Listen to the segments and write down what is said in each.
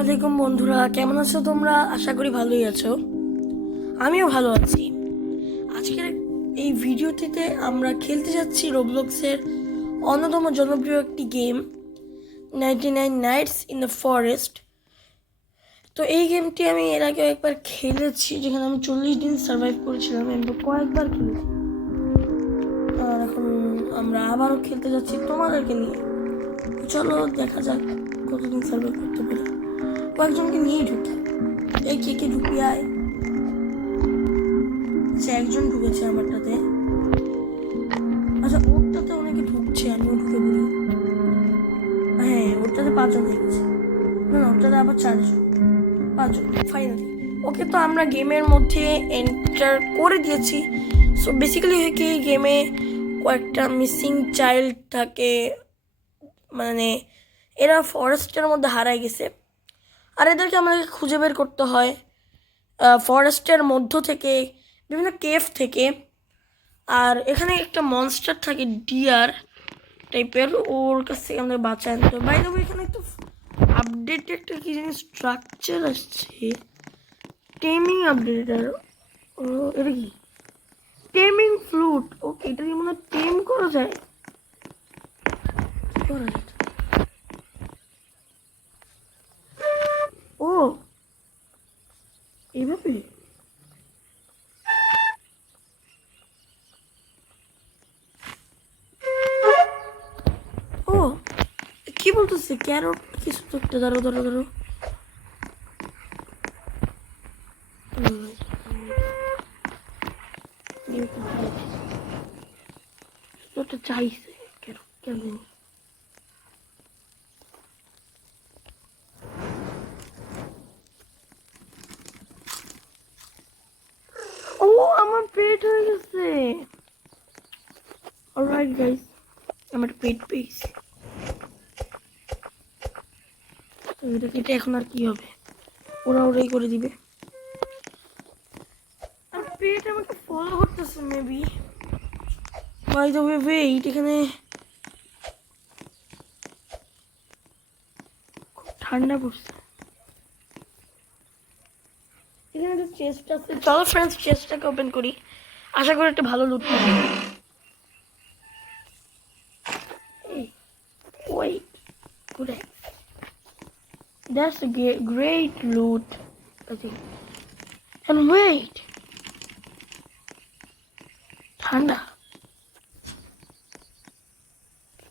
আলাইকুম বন্ধুরা, কেমন আছো তোমরা? আশা করি ভালোই আছো। আমিও ভালো আছি। আজকের এই ভিডিওটিতে আমরা খেলতে যাচ্ছি রোবলক্সের অন্যতম জনপ্রিয় একটি game 99 nights in the forest. তো এই গেমটি আমি এর আগে একবার খেলেছি, যেখানে আমি 40 দিন সার্ভাইভ করেছিলাম এবং কয়েকবার খেলেছি। আর এখন আমরা আবারও খেলতে যাচ্ছি তোমাদেরকে নিয়ে। চলো দেখা যাক কতদিন সার্ভাইভ করতে পারি। কয়েকজনকে নিয়েই ঢুকি। এই কে ঢুকি আয়। আচ্ছা, একজন ঢুকেছে আমারটাতে। আচ্ছা, ওরটাতে অনেকে ঢুকছে, আমিও ঢুকে বলি। হ্যাঁ, ওরটাতে 5 জন হয়ে গেছে। না, ওরটাতে আবার 4 জন, 5 জন ফাইনালি। ওকে, তো আমরা গেমের মধ্যে এন্টার করে দিয়েছি। সো বেসিক্যালি হয় কি, গেমে কয়েকটা মিসিং চাইল্ড থাকে, মানে এরা ফরেস্টের মধ্যে হারায় গেছে, আর এদেরকে আমাদেরকে খুঁজে বের করতে হয় ফরেস্টের মধ্য থেকে, বিভিন্ন কেভ থেকে। আর এখানে একটা মনস্টার থাকে, ডিয়ার টাইপের, ওর কাছ থেকে আমাদের বাঁচায় আনতে হবে। বাইরে এখানে একটা আপডেটেড একটা কি জানি স্ট্রাকচার আসছে, টেমিং আপডেটেড। ও, এটা কি? Taming flute. ওকে, এটা কি মনে হয় টেম করা যায়? কি করা যায়? ও, এইভাবে। ও, কি বলতেছে? ক্যারট কিছু তো একটা। ধরো ধরো ধরো। একটা চাইছে ক্যারট, কেন? ও, আমার পেট হয়ে গেছে। অলরাইট গাইস, আমার পেট পেয়েছি। তো এটা কেটে এখন আর কি হবে? ওরা ওরাই করে দিবে। আর পেট আমাকে ফলো করতেছে maybe. By the way, wait, এখানে খুব ঠান্ডা পড়ছে। এখানে একটা চেস্ট আছে। চলো ফ্রেন্ডস, চেস্টটাকে ওপেন করি। আশা করি একটা ভালো লুট পাবো। Wait, good. That's a great loot, I think. And wait, ঠান্ডা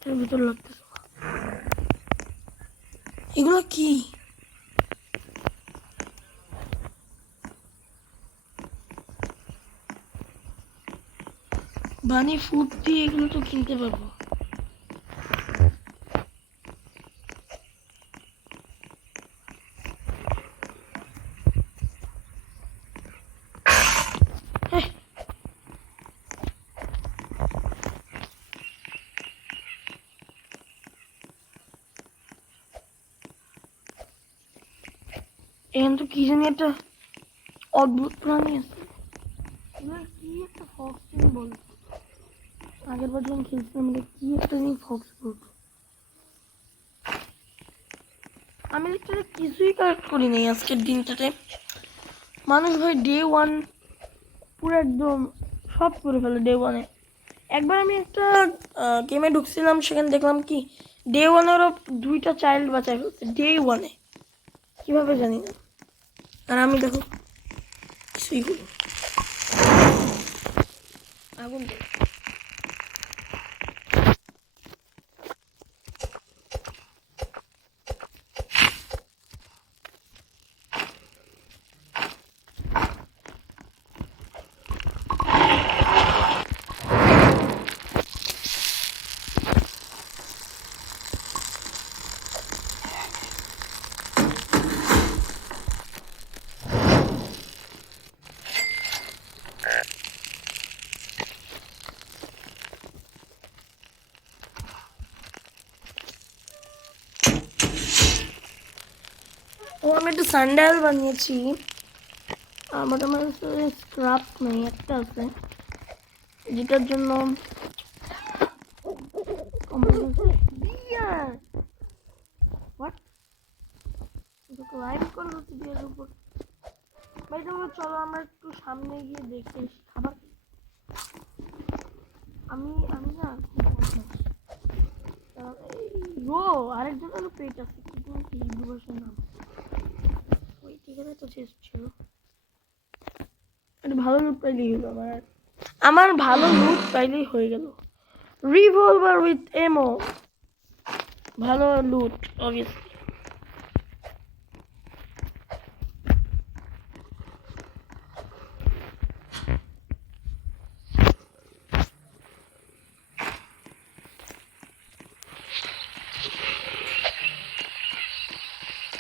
এর ভিতর লাগতেছে। এগুলো কি? বানি ফুড দিয়ে এগুলো তো কিনতে পারবো। এখানে তো কি জানি একটা অদ্ভুত প্রাণী আছে। এবার কি একটা ফক্স বল। আগের বার যখন খেলছিলাম, এটা কি একটা জিনিস ফক্স বলতো। আমি লিটারে কিছুই কালেক্ট করি নাই আজকের দিনটাতে। মানুষ ভাই ডে 1 পুরো একদম সব করে ফেলে ডে 1-এ। একবার আমি একটা গেমে ঢুকছিলাম, সেখানে দেখলাম কি ডে 1-এরও 2টা চাইল্ড বাঁচায় ফেলছে ডে 1-এ। কিভাবে জানি না। আর আমি দেখো কিছুই করি। আগুন ও, আমি একটা স্যান্ডেল বানিয়েছি। আমার আমার স্ক্রাপ নেই, একটা আছে, যেটার জন্য ক্লাইম করে হচ্ছে বিয়ের উপর। ভাই তোমরা চলো আমরা একটু সামনে গিয়ে দেখে এসি খাবার। আমি আমি না রো আরেকজন পেট আছে কিন্তু কি দিবসের নাম ওই ঠিকানা তো শেষ ছিল। ভালো লুট পাইলেই হলো আমার ভালো লুট পাইলেই হয়ে গেল। রিভলভার উইথ এমো, ভালো লুট অবভিয়াসলি।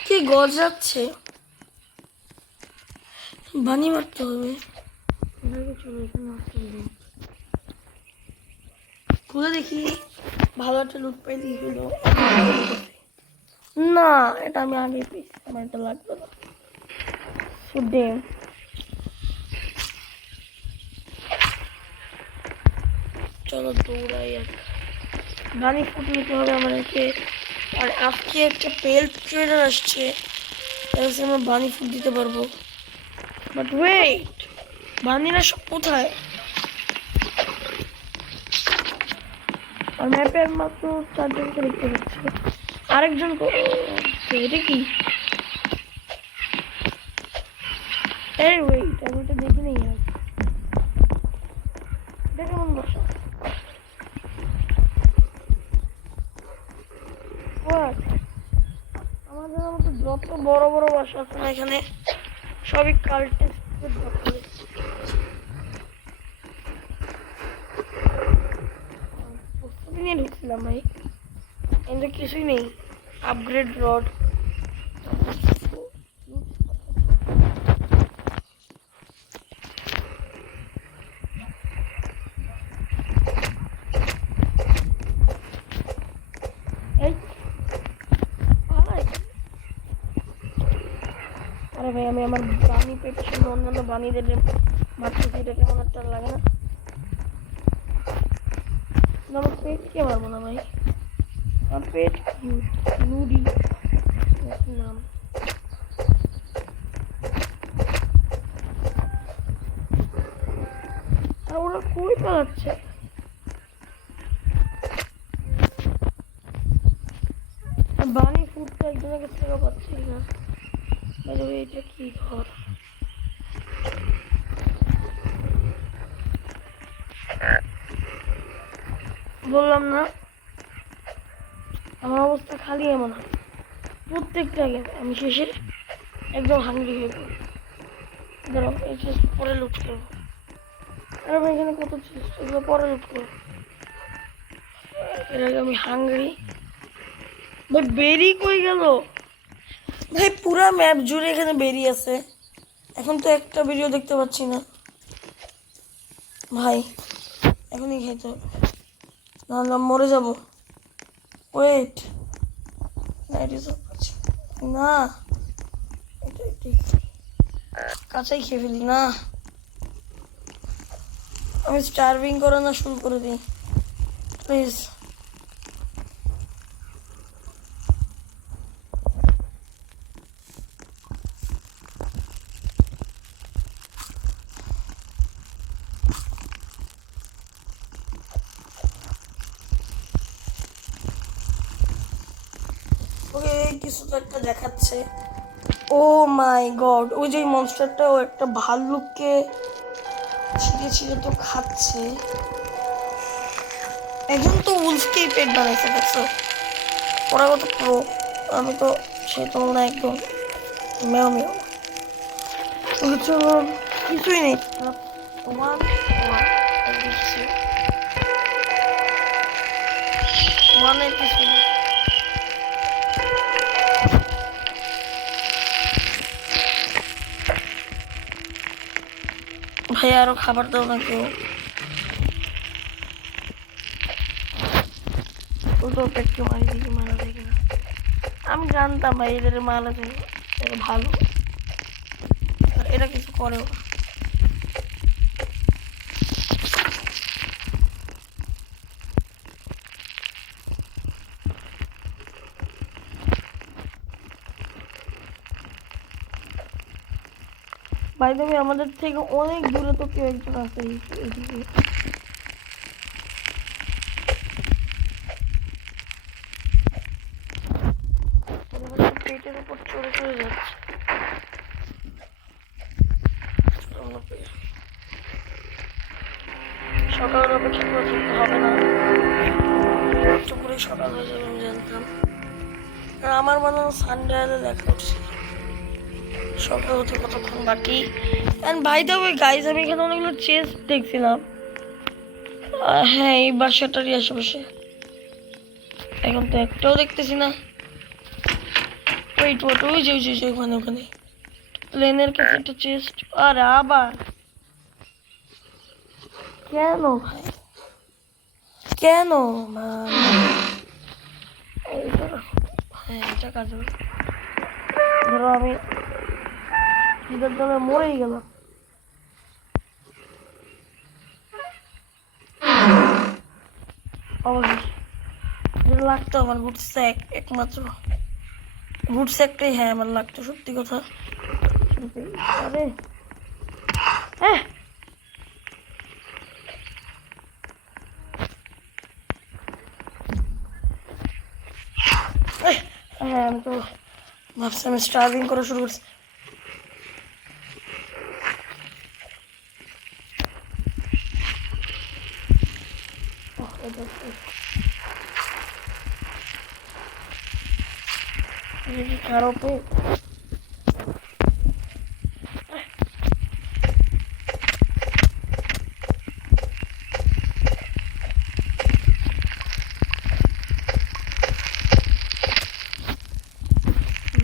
কি গজাচ্ছে, বানি মারতে হবে। খুলে দেখি ভালো একটা লুট পাইলেই হলো। না এটা আমি আগে পেয়েছি, আমার এটা লাগবে না। চলো দৌড়াই আর বানি ফুট নিতে হবে আমাদেরকে। আর আজকে একটা পেল্ট ট্রেডার আসছে, আমরা বানি ফুট দিতে পারবো। বাট ওয়েট, বানিরা সব কোথায়? আর ম্যাপে মাত্র 4 জনকে দেখতে পাচ্ছি। আরেকজন এটা কি? এই ওয়েট, আমি এটা দেখি নেই। আর এটা কেমন বসা? আমাদের মতো যত বড় বড় বাসা আছে না এখানে সবই কাল্টের দখলে। প্রস্তুতি নিয়ে ঢুকছিলাম ভাই, কিন্তু কিছুই নেই। আপগ্রেড রড আরে ভাই আমি আমার বানি পেটের সঙ্গে অন্যান্য বানিদের মারতেছি, এটা কেমন একটা লাগে না? আমার পেটকে মারবো না ভাই, আমার পেট কিউট নুডি নাম। আর ওরা কই পালাচ্ছে? বানি ফুডটা একজনের কাছ থেকে পাচ্ছি না। এটা কি ঘর? বললাম না আমার অবস্থা খালি এমন হয় প্রত্যেকটা গেম আমি শেষে একদম হাঙ্গরি হয়ে পড়ি। ধরো এই পরে লুট করবো। আরে ভাই এখানে কত চিজ, এগুলো পরে লুট করবো। এর আগে আমি হাঙ্গরি। ভাই বেরি কই গেল? ভাই পুরা ম্যাপ জুড়ে এখানে বেরি আছে, এখন তো একটা ভিডিও দেখতে পাচ্ছি না ভাই। এখনই খাইতে হবে, না মরে যাব। ওয়েট না, এটা কাঁচাই খেয়ে ফেলি না, আমি স্টার্ভিং করা না শুরু করে দিই প্লিজ। ওকে কিছু তো একটা দেখাচ্ছে। ও মাই গড, ওই যে মনস্টারটা ও একটা ভাল্লুককে ছিঁড়ে ছিঁড়ে তো খাচ্ছে। একজন তো উলফকেই পেট বানাইছে, দেখছো? ওরা কত প্রো, আমি তো সে তুলনা একদম মেও মেও। কিছুই নেই, ওয়ান দিচ্ছি ওয়ানে কিছু নেই। ভাই আরো খাবার দাও না কেউ, উল্টো পেটকে মারি দিকে মারা যায় কিনা। আমি জানতাম ভাই এদের মারা যায়, এরা ভালো, আর এরা কিছু করেও না। বাই দ্য ওয়ে আমাদের থেকে অনেক দূরে তো কেউ একজন আছে এইদিকে। পেটের উপর চড়ে চড়ে যাচ্ছে। সকালের অপেক্ষা করে থাকতে হবে না, একটু পুরো সকাল হয়ে যাবে আমি জানতাম। আর আমার বানানো সানডে দেখা উঠছে সকাল হতে কতক্ষণ বাকি। And by the way guys, আমি এখানে অনেকগুলো চেস্ট দেখছিলাম। হ্যাঁ, এই বাসাটারই আশেপাশে। এখন তো একটাও দেখতেছি না। ওয়েট ওয়েট, ওই যে ওখানে ওখানে প্লেনের কাছে একটা চেস্ট। আরে আবার কেন ভাই, কেন? হ্যাঁ, এটা কাজ হবে। ধরো আমি ঈদের জন্য মরেই গেলাম। অবশ্যই লাগতো আমার ঘুরছে একমাত্র ঘুরছে একটাই। হ্যাঁ, আমার লাগতো সত্যি কথা। আরে হ্যাঁ, হ্যাঁ আমি তো ভাবছি আমি স্টার্ভিং করা শুরু করছি। কারো পে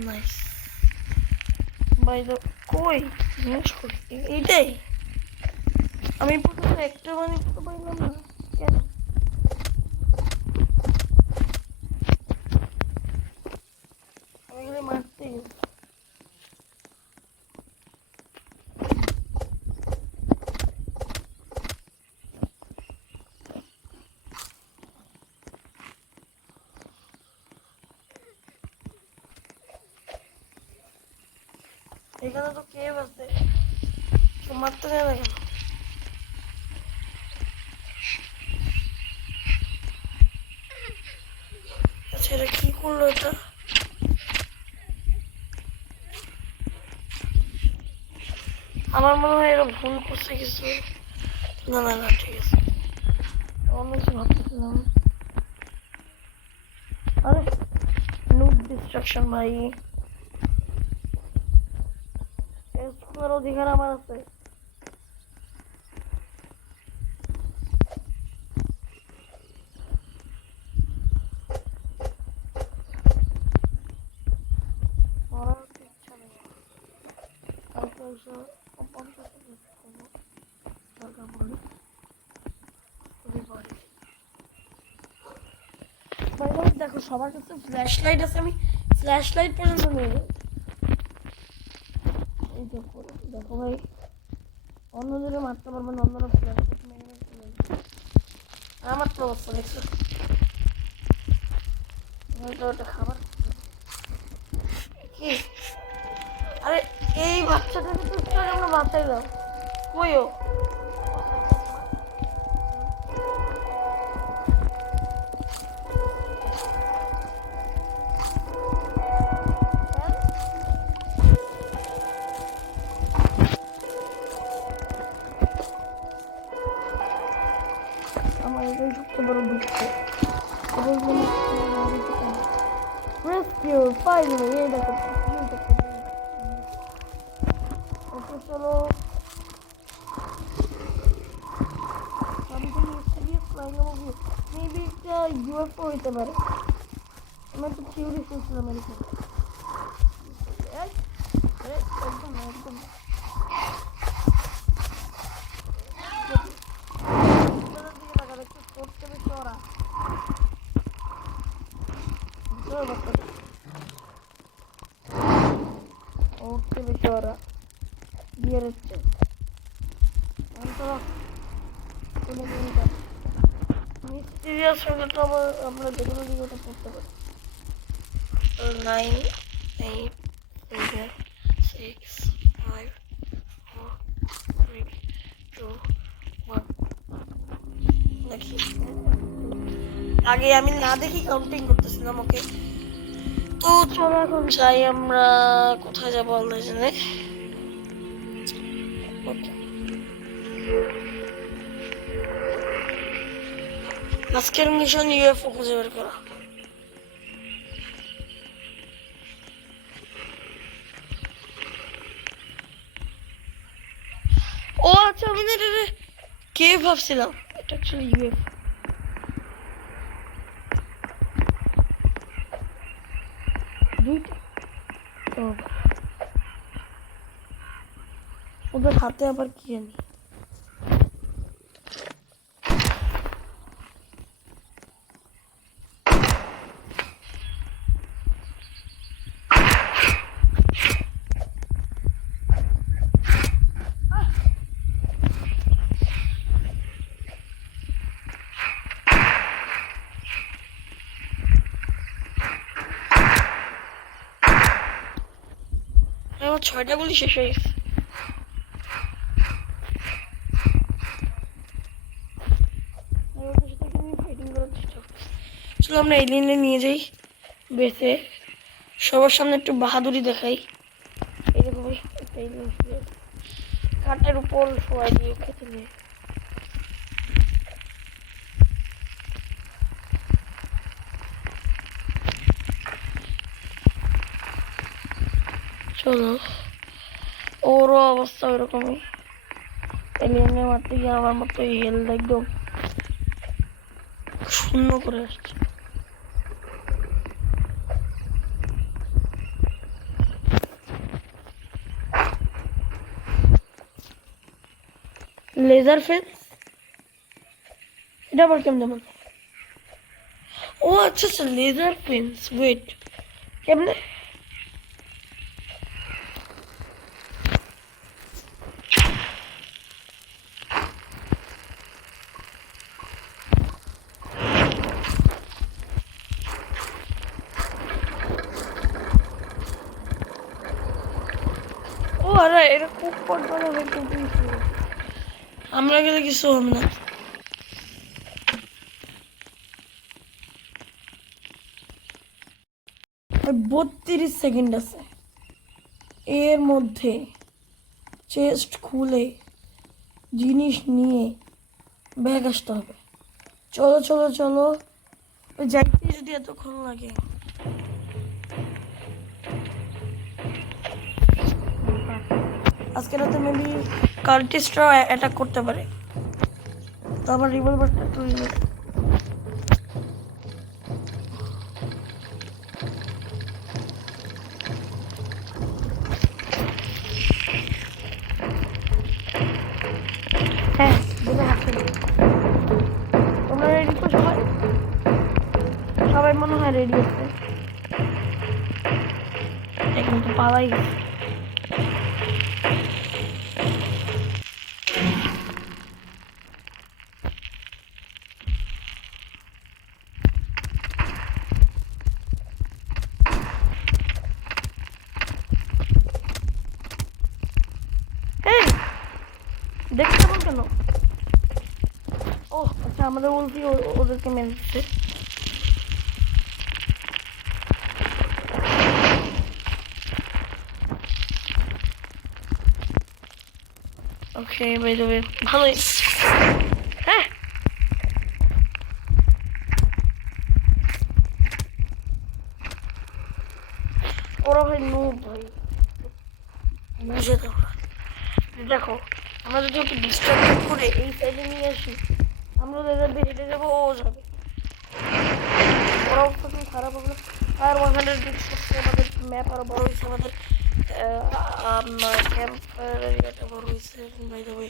নাইস বাই দ্য কই জিনিস করি এইটাই আমি প্রথমে একটা মানে পাইলাম না কেন? আমি এগুলো মারতে গেছি। এখানে তো কেউ আছে, মারতে যায় না কেন? আচ্ছা, এটা কি করলো? এটা আমার মনে হয় এরা ভুল করছে কিছু। না না না, ঠিক আছে, অন্য কিছু ভাবতেছিলাম। আরে নুড ডিস্ট্রাকশন ভাই, এর অধিকার আমার আছে। দেখো সবার কাছে ফ্ল্যাশ লাইট আছে, আমি ফ্ল্যাশ লাইট পর্যন্ত নিয়ে যাই। এই দেখো ভাই, অন্যদের মারতে পারবে না, অন্যরা ফ্ল্যাশ লাইট মেরে আমার তো অবস্থা দেখছো। ওটা খাবার কি? আরে এই বাচ্চাটাকে তো আমরা বাঁচাইলাম, কইও আমার এটাই সবচেয়ে বড় দুঃখ। রেস্কিউ ফাইনালি, এই দেখো চলো। মেবি একটা ইউএফও হইতে পারে, আমার তো থিওরি শুনছিলাম এরকম। একদম একদম উঠতে বেশি ওরা বিয়ে হচ্ছে। মিস্টিরিয়াস হলে তো আবার আমরা যে কোনো দিকে ওটা করতে পারি। 9 8 7 6 5 আগে আমি না দেখি কাউন্টিং করতেছিলাম। ওকে, তো চলো এখন যাই আমরা। কোথায় যাবো আল্লাহ জানে। আজকের মিশন ইউএফও খুঁজে বের করা। ও আচ্ছা, আমি না এটা কে ভাবছিলাম, এটা অ্যাকচুয়ালি ইউএফও। ওদের হাতে আবার কি জানি। আমার 6টা গুলি শেষ হয়ে গেছে। চলো আমরা এলিয়েনে নিয়ে যাই বেসে, সবার সামনে একটু বাহাদুরি দেখাই। এইরকম একটা এলিয়েন কাঠের উপর সবাই দিয়ে খেতে নিয়ে। চলো, ওরও অবস্থা ওইরকমই। এলিয়েনে মারতে গিয়ে আমার মতো হেলথ একদম শূন্য করে আসছে। লেজার ফেন্স, এটা আবার কেমন যেমন? ও আচ্ছা আচ্ছা, লেজার ফেন্স। ওয়েট, কেমনে? ও আরে এটা খুব পড়বে না, কিন্তু আমরা গেলে কিছু হবে না। 32 সেকেন্ড আছে, এর মধ্যে চেস্ট খুলে জিনিস নিয়ে ব্যাগ আসতে হবে। চলো চলো চলো, ওই যাইতে যদি এতক্ষণ লাগে। আজকে রাতে মেবি কার্টিস্টরাও অ্যাটাক করতে পারে, তো আমার রিভলভারটা একটু হ্যাঁ দিলে হাতে। তোমরা রেডি তো সবাই? সবাই মনে হয় রেডি আছে। কিন্তু পালাই গেছে। দেখতে পাবো কেন? ও আচ্ছা, আমাদের উল্টি ওদেরকে মেরে দিচ্ছে। ওকে, বাই দ্য ওয়ে ভালোই। হ্যাঁ, ওরা ভাই নুব ভাই, বুঝে দাও। দেখো, আমরা যদি ওকে ডিস্টার্ব করে এই সাইডে নিয়ে আসি, আমরা ওদের দিয়ে হেঁটে যাবো, ও যাবে। ওরাও তখন খারাপ হবে। আর 100 ডিগ্রি করছে, আমাদের ম্যাপ আরো বড় হয়েছে, আমাদের ক্যাম্প ফায়ার এরিয়াটা বড় হয়েছে। বাই দ্য ওয়ে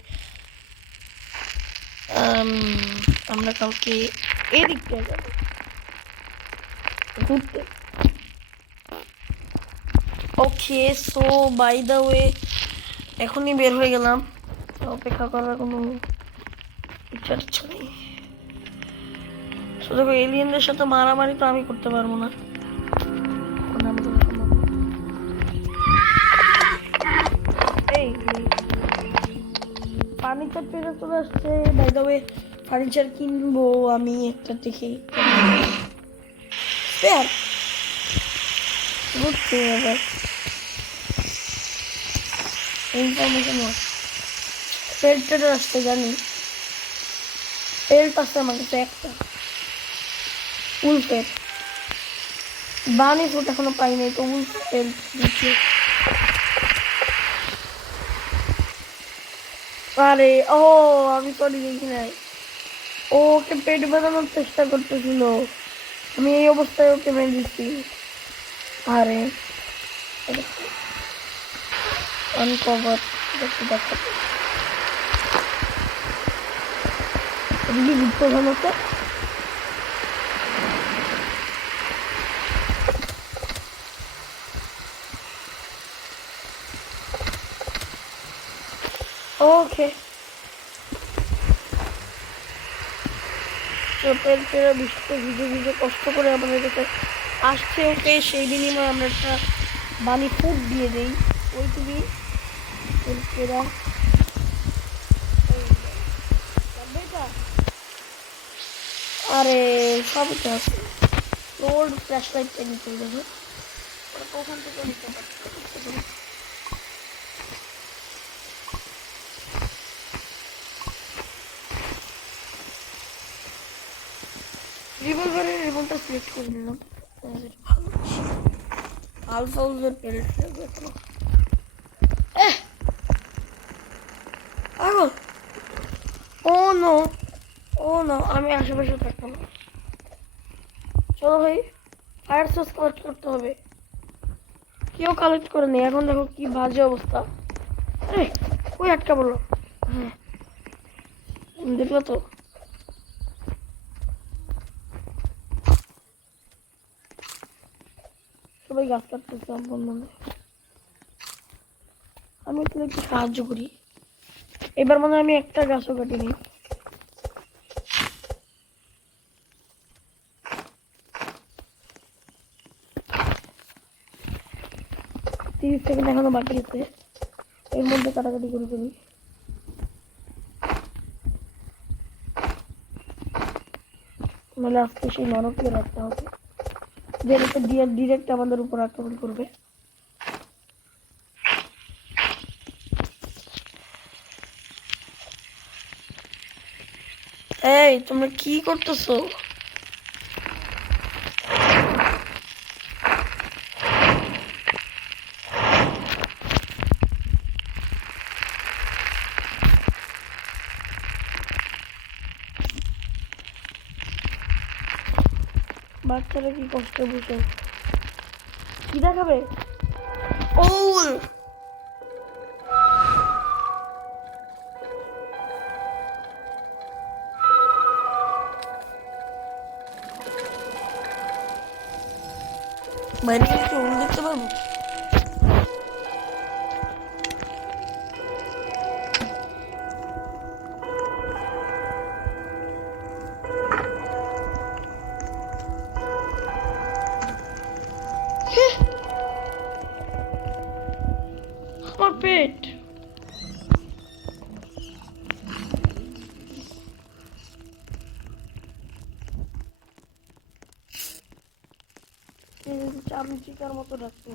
আমরা কালকে এই দিকটায় যাবো ঘুরতে। ওকে, সো বাই দ্য ওয়ে এখনই বের হয়ে গেলাম, অপেক্ষা করার কোনো ইচ্ছা নেই। তো দেখো, এলিয়েনদের সাথে মারামারি তো আমি করতে পারবো না। এই পানি চলে আসছে। বাই দ্য ওয়ে ফার্নিচার কিনবো আমি একটা দেখে স্পেয়ার ঘুরতে আবার ইনফরমেশন পেল্টের আসতে জানি পেল্ট আসছে আমার কাছে একটা উলফের বানি ফুট এখনো পাই নাই তো উলফ পেল্ট দিচ্ছে আরে ও আমি সরি দেখি নাই ওকে পেট বাঁধানোর চেষ্টা করতেছিল আমি এই অবস্থায় ওকে মেরে দিচ্ছি আরে আনকভার দেখতে দেখাতে এদিকে ঘুরতে ভালোতে ওকে চোপের ফেরা বৃষ্টিতে ভিজে ভিজে কষ্ট করে আমাদের কাছে আসছে ওকে সেই বিনিময়ে আমরা একটা বানি ফুড দিয়ে দিই ওই তুমি ফেরা আরে সবই তো আছে ওল্ড ফ্ল্যাশ লাইটটা নিতে হবে ওখান থেকে নিতে পারছি রিভলভারের রিভলটা সিলেক্ট করে নিলাম ভালো আলফা উজের পেরেট এখনো আগো ও নো আমি আশেপাশে থাকতাম চলো ভাই ফায়ার সোর্স কালেক্ট করতে হবে কেউ কালেক্ট করে নেই এখন দেখো কি বাজে অবস্থা আরে ওই আটকা বললো হ্যাঁ দেখলো তো সবাই গাছ কাটতেছে বন্ধু আমি তাহলে একটু সাহায্য করি এবার মনে হয় আমি একটা গাছও কাটিনি 30 সেকেন্ড এখনো বাকি আছে এর মধ্যে কাটাকাটি করে ফেলি নাহলে আজকে সেই নরককে রাখতে হবে যেটাতে ডিরেক্ট আমাদের উপর আক্রমণ করবে এই তোমরা কি করতেছো বাচ্চারা কি কষ্ট বুঝে কি দেখাবে ওল বাইরে কি ওল দেখতে পাবো আমার পেট চামচিকার মতো রাখতে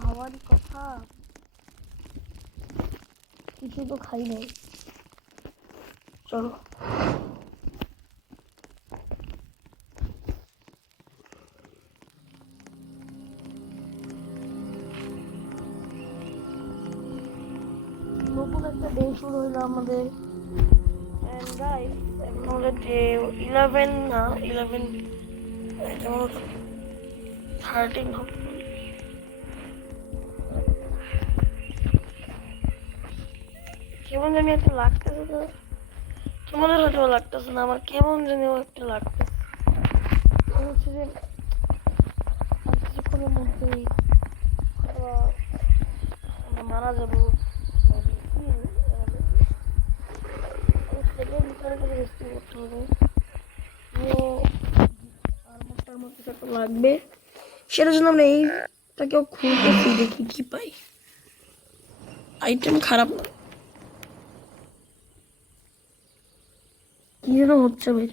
হাওয়ার কথা কিছু তো খাই নাই চলো নতুন একটা ডে শুরু হইলো আমাদের and guys এখন আমাদের ডে 11 না 11 যেমন 13 হবে কেমন জানি একটা লাগতেছে তো তোমাদের হয়তো লাগতেছে না আমার কেমন জানি একটা লাগতেছে হচ্ছে যে বছরের মধ্যেই আমরা মারা যাবো। লাগবে সেটার জন্য আমরা এইটাকেও খুলতেছি, দেখি কি পাই। আইটেম খারাপ না, কি যেন হচ্ছে ভাই।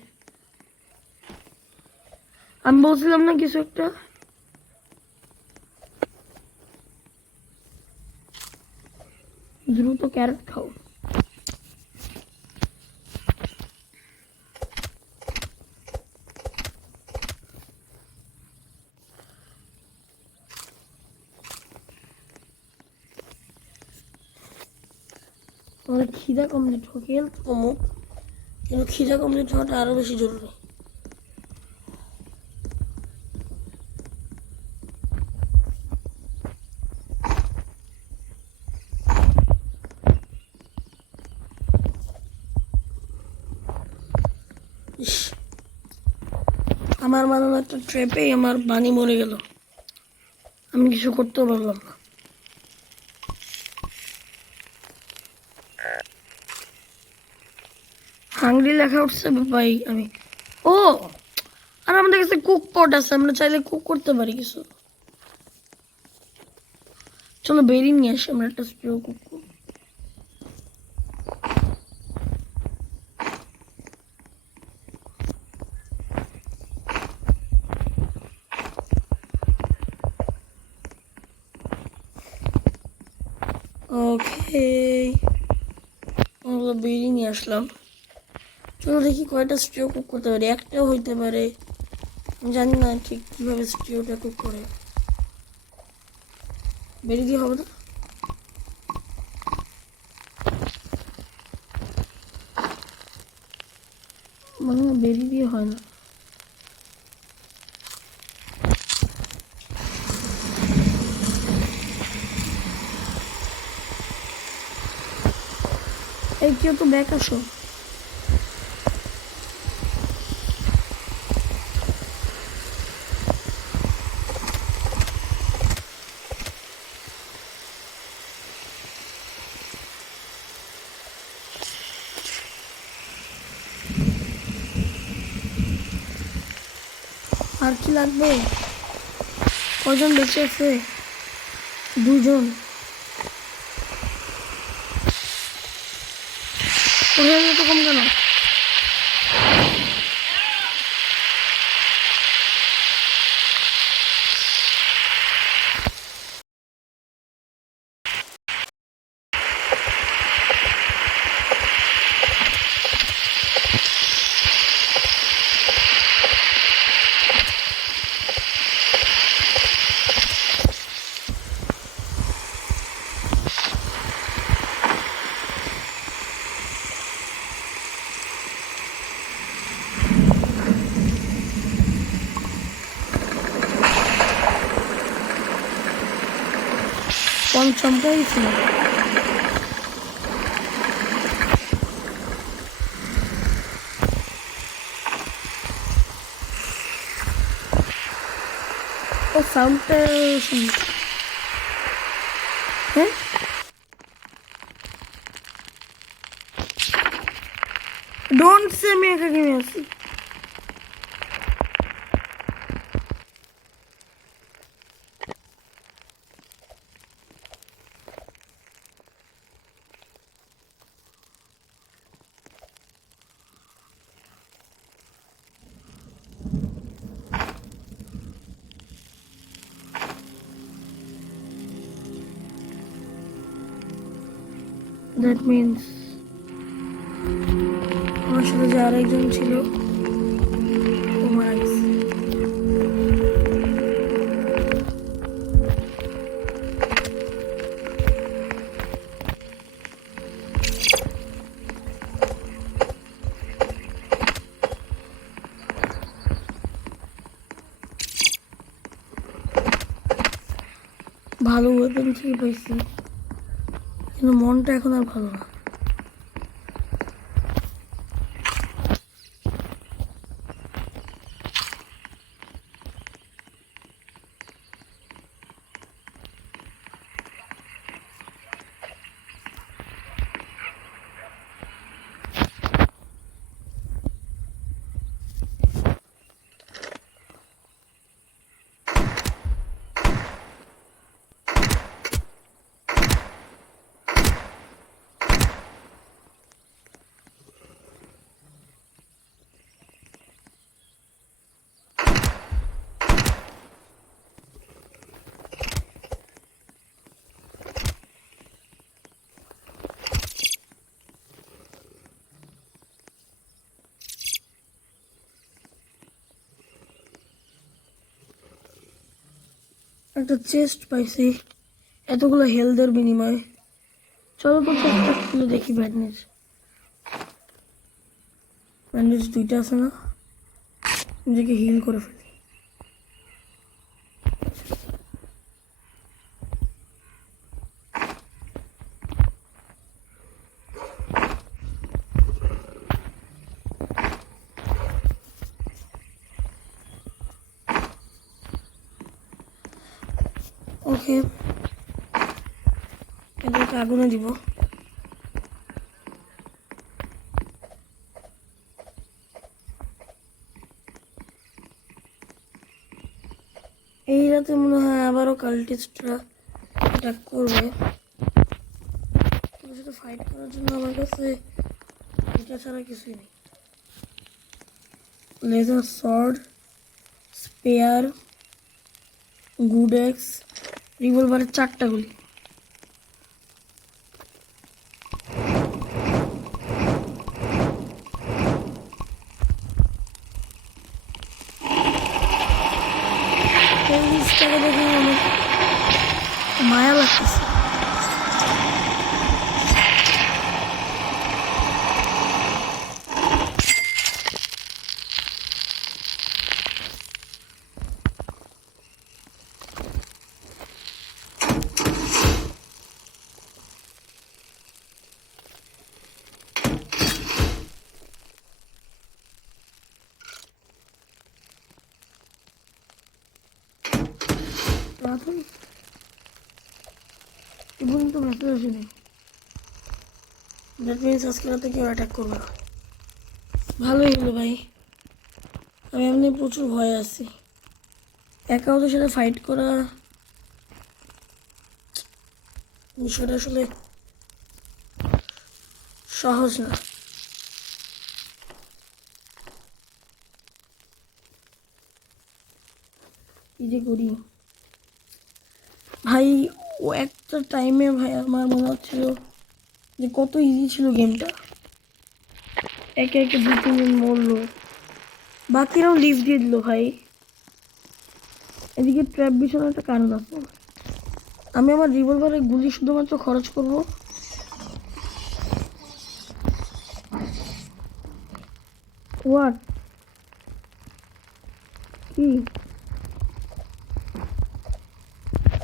আমি বলছিলাম না কিছু একটা, দ্রুত ক্যারেট খাও। আমাদের খিদা কমপ্লিট হোক, হেলথ কমুক, কিন্তু খিদা কমপ্লিট হওয়াটা আরো বেশি জরুরি। আমার বানানো একটা ট্র্যাপে আমার বানি মরে গেল, আমি কিছু করতেও পারলাম না। হাংরি লেখা উঠছে ভাই। আমি ও আর আমাদের কাছে কুক পট আছে, আমরা চাইলে কুক করতে পারি কিছু। চলো বেরি নিয়ে আসি, আমরা একটা স্টিউ কুক করব। ওকে, আমরা বেরি নিয়ে আসলাম। চলো দেখি কয়টা স্টিউ কুক করতে পারি, একটাও হইতে পারে, জানি না ঠিক কিভাবে স্টিউটা কুক করে। বেরি দিয়ে হবে না, মানে বেরি দিয়ে হয় না। এই কেউ তো ব্যাক আসো। আর কি লাগবে? কজন বেঁচে আছে? দুজন। ওখানে তো কম কেন? কম চমকাই ছিল। ও সাউন্ডটা শুনি। হ্যাঁ ডোন্ট সে আমি একা গেমে আছি। দ্যাট মিন্স আমার সাথে যে আরেকজন ছিল ও মারা গেছে। ভালো ওয়েপন থেকে পাইছি, কিন্তু মনটা এখন আর ভালো না। একটা চেস্ট পাইছি এতগুলো হেলথের বিনিময়ে। চলো তো চেষ্টা খুলে দেখি ব্যান্ডেজ। ব্যান্ডেজ দুইটা আছে না, নিজেকে হিল করে ফেলি। ওকে, এদেরকে আগুনে দিব। এই রাতে মনে হয় আবারও কাল্টিস্টরা অ্যাটাক করবে। ওদের সাথে ফাইট করার জন্য আমার কাছে এটা ছাড়া কিছুই নেই। লেজার সর্ড, স্পেয়ার, গুডেক্স, রিভলভারের 4টা গুলি। এই জিনিসটাকে দেখে আমার মায়া লাগতেছে। এবং তো মেসেজ আসেনি, দ্যাট মিনস আজকে রাতে কেউ অ্যাটাক করবে না। ভালোই হলো ভাই, আমি এমনি প্রচুর ভয়ে আছি। একা ওদের সাথে ফাইট করা বিষয়টা আসলে সহজ না। কি যে করি ভাই, ও একটা টাইমে ভাই আমার মনে হচ্ছিল যে কত ইজি ছিল গেমটা। একে একে 2-3 জন মরলো, বাকিরাও লিভ দিয়ে দিল ভাই। এদিকে ট্র্যাপ বিছানোর একটা কারণ আছে। আমি আমার রিভলভারের গুলি শুধুমাত্র খরচ করব হোয়াট কি,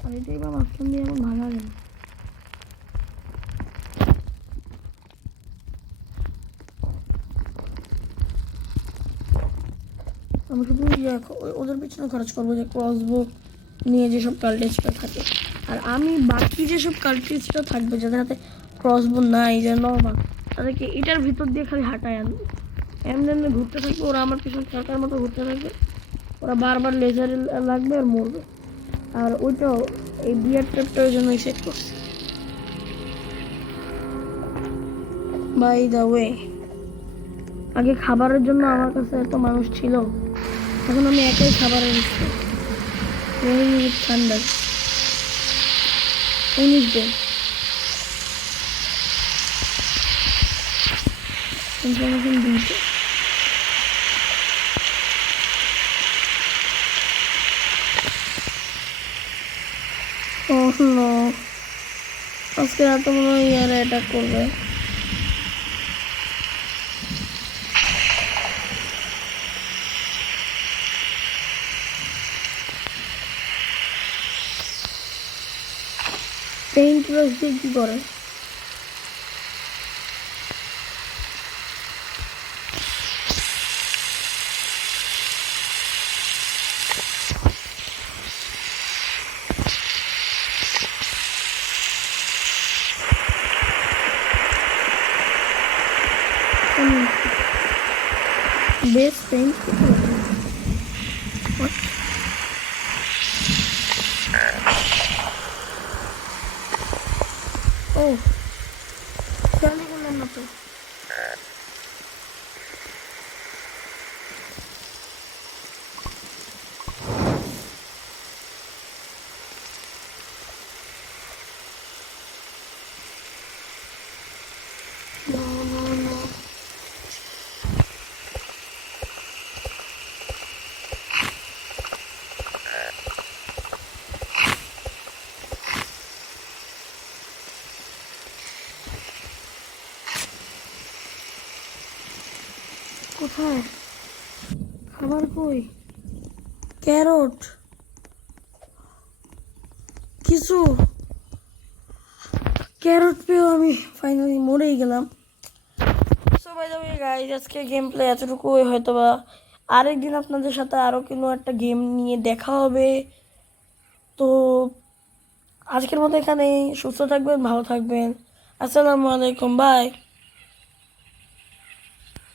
আর এটাই বা মাঝখান দিয়ে আমার ভাঙা গেল। আমি শুধু ওদের পিছনে খরচ করবো যে ক্রসবো নিয়ে যেসব কাল্টিস্টরা থাকে। আর আমি বাকি যেসব কাল্টিস্টরা থাকবে যাদের হাতে ক্রসবো নাই, যে নর্মাল, তাদেরকে এটার ভিতর দিয়ে খালি হাঁটায় আনবো। এমনি এমনি ঘুরতে থাকবে ওরা, আমার পিছনে সরকার মতো ঘুরতে থাকবে। ওরা বারবার লেজারে লাগবে আর মরবে। আর ওইটাও এই বিয়ার ট্র্যাপটার জন্যই সেট করছি। বাই দ্য ওয়ে, আগে খাবারের জন্য আমার কাছে এত মানুষ ছিল, এখন আমি একাই খাবারের ইচ্ছে। ঠান্ডা 19 দিন ইনফরমেশন দিতে। আজকে রাতে মনে হয় ইয়ারা অ্যাটাক করবে। পেইন্ট ব্রাশ দিয়ে কি করে? বেস পেইন্ট ও জানি বললাম না তো। কোথায় খাবার কই? ক্যারট কিছু ক্যারট পেয়েও আমি ফাইনালি মরেই গেলাম। So by the way guys, আজকে গেম প্লে এতটুকুই। হয়তো বা আরেকদিন আপনাদের সাথে আরও কোনো একটা গেম নিয়ে দেখা হবে। তো আজকের মতো এখানেই। সুস্থ থাকবেন, ভালো থাকবেন। আসসালামু আলাইকুম, বাই।